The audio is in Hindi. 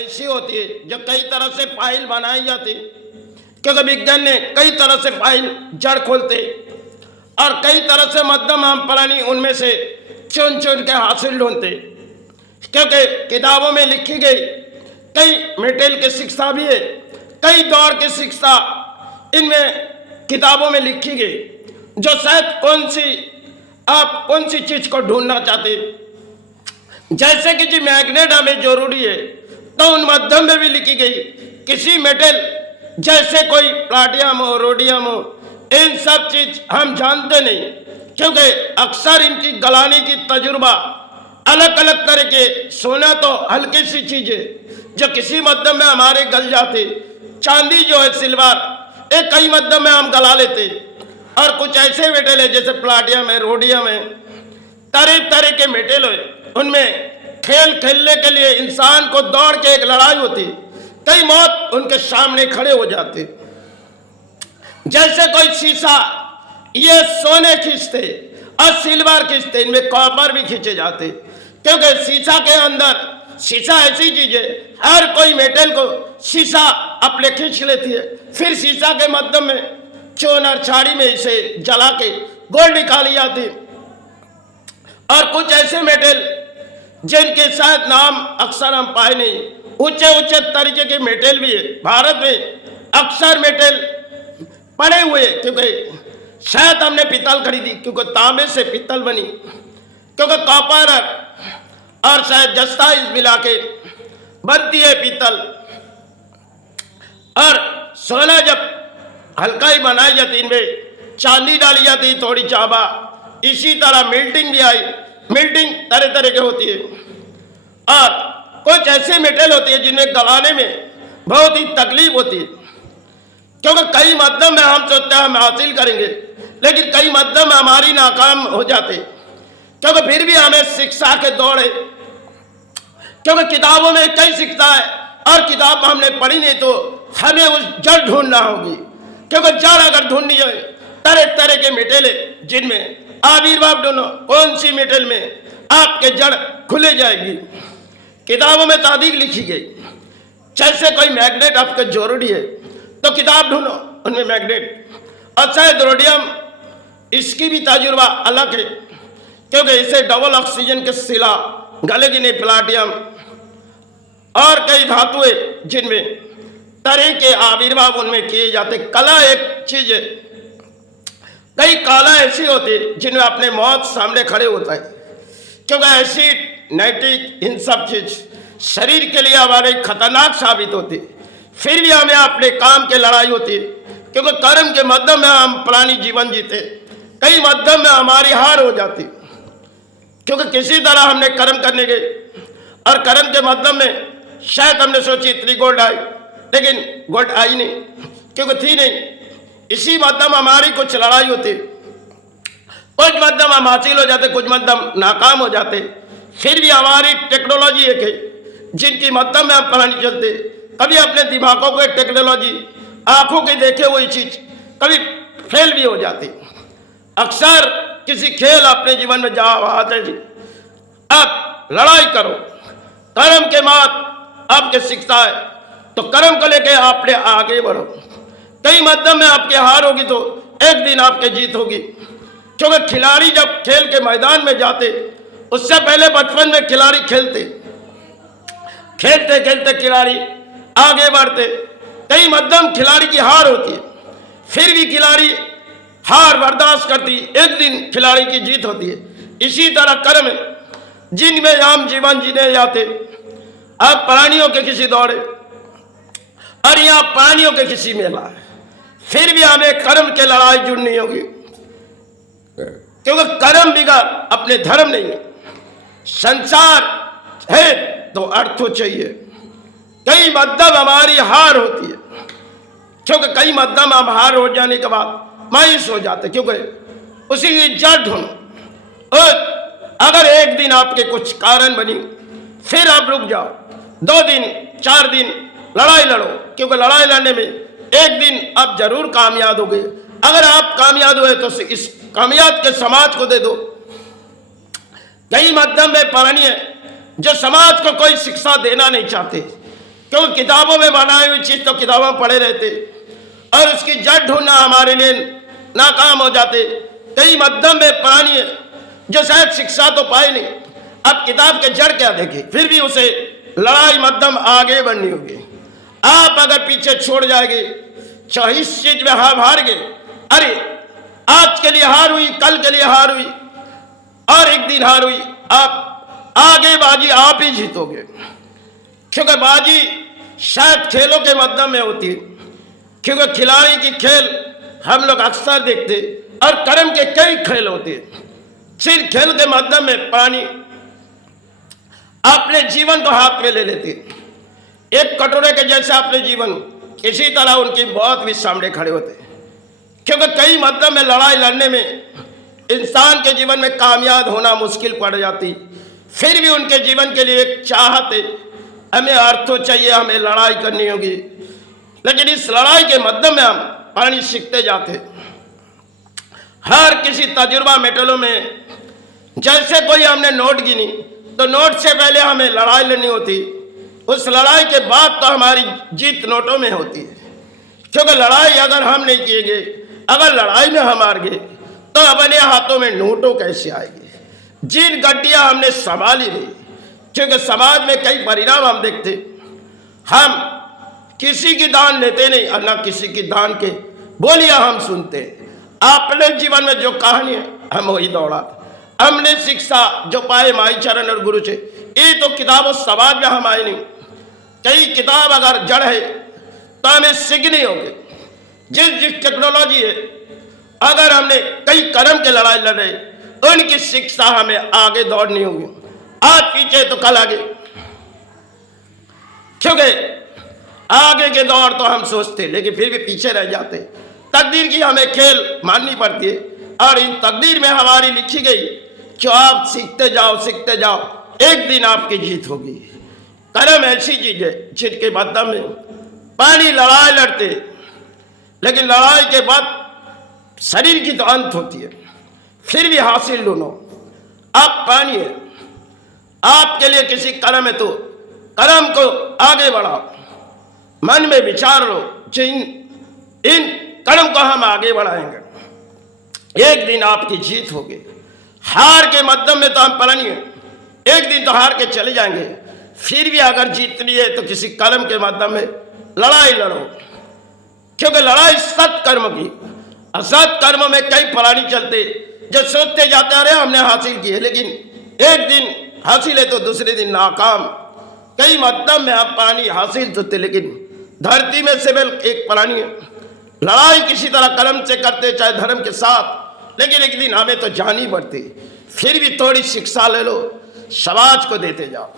ऐसी होती है जो कई तरह से फाइल बनाई जाती, क्योंकि विज्ञान ने कई तरह से फाइल जड़ खोलते और कई तरह से मध्यम हम प्राणी उनमें से चुन चुन के हासिल ढूंढते, क्योंकि किताबों में लिखी गई कई मेटेरियल की शिक्षा भी है, कई दौर की शिक्षा इनमें किताबों में लिखी गई, जो शायद आप कौन सी चीज को ढूंढना चाहते। जैसे कि जी मैग्नेट हमें जरूरी है, तो उन माध्यम में भी लिखी गई किसी मेटल जैसे कोई प्लाटियम हो, रोडियम हो, इन सब चीज हम जानते नहीं, क्योंकि अक्सर इनकी गलाने की तजुर्बा अलग अलग तरह के। सोना तो हल्की सी चीज है जो किसी मध्यम में हमारे गल जाते, चांदी जो है सिल्वर एक कई मध्यम में हम गला लेते, और कुछ ऐसे मेटल है जैसे प्लाटियम है, रोडियम है, तरह तरह के मेटल है, उनमें खेल खेलने के लिए इंसान को दौड़ के एक लड़ाई होती, कई मौत उनके सामने खड़े हो जाते। जैसे कोई शीशा, ये सोने खींचते और सिल्वर खींचते, इनमें कॉपर भी खींचे जाते, क्योंकि शीशा के अंदर, शीशा ऐसी चीज है हर कोई मेटल को शीशा अपने खींच लेती है, फिर शीशा के मध्यम में चून और छाड़ी में इसे जला के गोल्ड निकाली जाती। और कुछ ऐसे मेटल जिनके शायद नाम अक्सर हम पाए नहीं, ऊंचे ऊंचे तरीके के मेटल भी है। भारत में अक्सर मेटल पड़े हुए, क्योंकि शायद हमने पीतल खरीदी, क्योंकि तांबे से पीतल बनी, क्योंकि कॉपर और शायद जस्ता मिला के बनती है पीतल। और सोना जब हल्का ही बनाई जाती, इनमें चांदी डाली जाती थोड़ी चाबा, इसी तरह मेल्टिंग भी आई, मेल्टिंग तरह तरह की होती है। और कुछ ऐसे मेटल होती है जिनमें गलाने में बहुत ही तकलीफ होती है, क्योंकि कई मध्यम में हम सोचते हैं हम हासिल करेंगे, लेकिन कई मध्यम में हमारी नाकाम हो जाते, क्योंकि फिर भी हमें शिक्षा के दौड़े, क्योंकि किताबों में कई शिक्षा है और किताब हमने पढ़ी नहीं, तो हमें उस जड़ ढूंढना होगी, क्योंकि जड़ अगर ढूंढनी है तरह तरह के मेटल है जिनमें आविर्भाव ढूंढो, कौन सी मेटल में आपके जड़ खुले जाएगी। किताबों में तारीख लिखी गई, जैसे कोई मैग्नेट आपके जरूरी है तो किताब ढूंढो, उनमें मैग्नेट। और शायद रोडियम, इसकी भी तजुर्बा अलग है, क्योंकि इसे डबल ऑक्सीजन के सिला गलेगी नहीं। प्लाटियम और कई धातुएं जिनमें तरह के आविर्भाव उनमें किए जाते। कला एक चीज है, कई कला ऐसी होती है जिनमें अपने मौत सामने खड़े होता है, क्योंकि एसिड, नाइट्रिक, इन सब चीज शरीर के लिए हमारे खतरनाक साबित होती, फिर भी हमें अपने काम के लड़ाई होती है, क्योंकि कर्म के मध्यम में हम प्राणी जीवन जीते, कई मध्यम में हमारी हार हो जाती, क्योंकि किसी तरह हमने कर्म करने गए और कर्म के मध्यम में शायद हमने सोची इतनी गोल्ड आई, लेकिन गोल्ड आई नहीं, क्योंकि थी नहीं। इसी मध्यम हमारी कुछ लड़ाई होती, कुछ मध्यम हम हासिल हो जाते, कुछ मध्यम नाकाम हो जाते। फिर भी हमारी टेक्नोलॉजी एक है जिनकी मध्यम में हम प्राणी चलते, कभी अपने दिमागों को टेक्नोलॉजी, आंखों की देखे हुई चीज कभी फेल भी हो जाती। अक्सर किसी खेल अपने जीवन में जाओ आते जी, अब लड़ाई करो, कर्म के मात आपके शिक्षा है, तो कर्म को लेके आपने आगे बढ़ो। कई मध्यम में आपकी हार होगी तो एक दिन आपकी जीत होगी, क्योंकि खिलाड़ी जब खेल के मैदान में जाते, उससे पहले बचपन में खिलाड़ी खेलते खेलते खिलाड़ी आगे बढ़ते, कई मध्यम खिलाड़ी की हार होती है, फिर भी खिलाड़ी हार बर्दाश्त करती, एक दिन खिलाड़ी की जीत होती है। इसी तरह कर्म जिनमें हम जीवन जीने जाते, अब प्राणियों के किसी दौड़े और यहाँ प्राणियों के किसी मेला है, फिर भी हमें कर्म के लड़ाई जुड़नी होगी, क्योंकि कर्म बिगड़ अपने धर्म नहीं है। संसार है तो अर्थ चाहिए। कई मध्यम हमारी हार होती है, क्योंकि कई मध्यम हम हार हो जाने के बाद मायूस हो जाते, क्योंकि उसी की जड़ ढूंढो। और अगर एक दिन आपके कुछ कारण बनी, फिर आप रुक जाओ, 2 दिन 4 दिन लड़ाई लड़ो, क्योंकि लड़ाई लड़ने में एक दिन आप जरूर कामयाब होगे। अगर आप कामयाब हुए तो इस कामयाब के समाज को दे दो। कई मध्यम में प्राणी है जो समाज को कोई शिक्षा देना नहीं चाहते, क्योंकि किताबों में बनाई हुई चीज तो किताबों में पढ़े रहते और उसकी जड़ ढूंढना हमारे लिए नाकाम हो जाते। कई मध्यम में पानी है जो शायद शिक्षा तो पाए नहीं, अब किताब के जड़ क्या देखे, फिर भी उसे लड़ाई मध्यम आगे बढ़नी होगी। आप अगर पीछे छोड़ जाएंगे, चाहे इस चीज में हार गए, अरे आज के लिए हार हुई, कल के लिए हार हुई और एक दिन हार हुई, आप आगे बाजी आप ही जीतोगे। क्योंकि बाजी शायद खेलों के माध्यम में होती है, क्योंकि खिलाड़ी की खेल हम लोग अक्सर देखते और कर्म के कई खेल होते हैं। सिर्फ खेल के माध्यम में पानी अपने जीवन को हाथ में ले लेते, एक कटोरे के जैसे अपने जीवन, इसी तरह उनकी बहुत भी सामने खड़े होते। क्योंकि कई माध्यम में लड़ाई लड़ने में इंसान के जीवन में कामयाब होना मुश्किल पड़ जाती, फिर भी उनके जीवन के लिए एक चाहत है, हमें अर्थ चाहिए, हमें लड़ाई करनी होगी। लेकिन इस लड़ाई के मध्यम में हम पानी सीखते जाते। हर किसी तजुर्बा मेटलों में जैसे कोई हमने नोट गिनी तो नोट से पहले हमें लड़ाई लड़नी होती, उस लड़ाई के बाद तो हमारी जीत नोटों में होती है। क्योंकि लड़ाई अगर हम नहीं किएंगे, अगर लड़ाई में हम हार गए तो अपने हाथों में नोटों कैसे आएगी। जिन गड्डियां हमने संभाली नहीं, क्योंकि समाज में कई परिणाम हम देखते, हम किसी की दान लेते नहीं और न किसी की दान के बोलियां हम सुनते। अपने जीवन में जो कहानी है हम वही दौड़ाते। हमने शिक्षा जो पाए माई चरण और गुरु से, ये तो किताबों समाज में हम आए नहीं। कई किताब अगर जड़ है तो हमें सीखनी होगी। जिस टेक्नोलॉजी है, अगर हमने कई कर्म के लड़ाई लड़ रहे, उनकी शिक्षा हमें आगे दौड़नी होगी। आज पीछे तो कल आगे, क्योंकि आगे के दौर तो हम सोचते लेकिन फिर भी पीछे रह जाते। तकदीर की हमें खेल माननी पड़ती है और इन तकदीर में हमारी लिखी गई कि आप सीखते जाओ, एक दिन आपकी जीत होगी। कर्म ऐसी चीज है जिनके माध्यम में पानी लड़ाई लड़ते, लेकिन लड़ाई के बाद शरीर की तो अंत होती है, फिर भी हासिल दोनों। आप पानी है, आपके लिए किसी कर्म है तो कर्म को आगे बढ़ाओ, मन में विचार लो, इन कर्म को हम आगे बढ़ाएंगे, एक दिन आपकी जीत होगी। हार के माध्यम में तो हम पलानी है, एक दिन तो हार के चले जाएंगे, फिर भी अगर जीतनी है तो किसी कर्म के माध्यम में लड़ाई लड़ो। क्योंकि लड़ाई सत कर्म की, असत कर्म में कई पलानी चलते जो सोचते जाते अरे हमने हासिल की है, लेकिन एक दिन हासिल है तो दूसरे दिन नाकाम। कई माध्यम में हम पानी हासिल होते, लेकिन धरती में सिर्फ एक पलानी है। लड़ाई किसी तरह कर्म से करते, चाहे धर्म के साथ, लेकिन एक दिन हमें तो जानी पड़ती। फिर भी थोड़ी शिक्षा ले लो, समाज को देते जाओ।